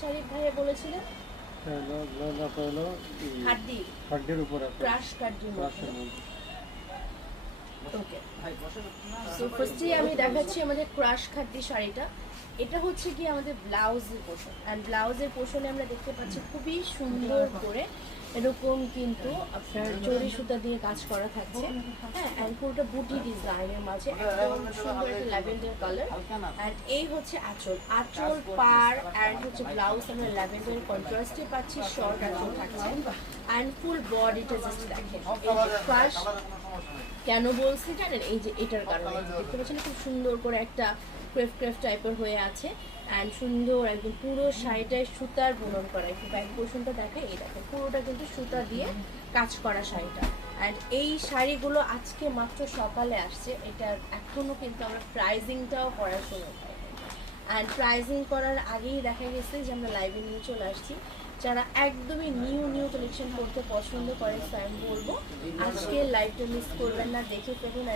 শাড়ি ভাইয়া বলেছিলেন? হলো হাড্ডি, হাড্ডির উপর ক্রাশ কাটির মধ্যে। ওকে, সো ফার্স্টে আমি দেখাচ্ছি আমাদের ক্রাশ খাদ্দি শাড়িটা। এটা হচ্ছে কি আমাদের ব্লাউজের পোর্শন, অ্যান্ড ব্লাউজের পোর্শনে আমরা দেখতে পাচ্ছি খুবই সুন্দর করে এরকম কিন্তু আপনার জরি সুতা দিয়ে কাজ করা থাকছে। হ্যাঁ, অ্যান্ড পুরোটা বুটি ডিজাইনের মাঝে একদম সুন্দর একটা ল্যাভেন্ডার কালার। অ্যান্ড এই হচ্ছে আঁচল, আঁচল পার অ্যান্ড হচ্ছে ব্লাউজ আমরা ল্যাভেন্ডার কন্ট্রাস্টে পাচ্ছি, শর্ট আঁচল থাকছে। অ্যান্ড ফুল বডিটা জাস্ট দেখেন, এই যে ক্রাশ কেন বলছি জানেন? এই যে এটার কারণে দেখতে পাচ্ছেন খুব সুন্দর করে একটা ক্রেফ ক্রেফ টাইপের হয়ে আছে, অ্যান্ড সুন্দর একদম পুরো শাড়িটায় সুতার বুনন করা। একটু ব্যাক পোর্শনটা দেখায়, এই দেখেন পুরোটা কিন্তু সুতা দিয়ে কাজ করা শাড়িটা। অ্যান্ড এই শাড়িগুলো আজকে মাত্র সকালে আসছে, এটা এখনো কিন্তু আমরা প্রাইজিংটাও করার সময় পাই। অ্যান্ড প্রাইজিং করার আগেই দেখা গেছে যে আমরা লাইভে নিয়ে চলে আসছি। যারা একদমই নিউ কালেকশন করতে পছন্দ করে, আমি বলবো আজকে লাইভটা মিস করবেন না, দেখে ফেলুন।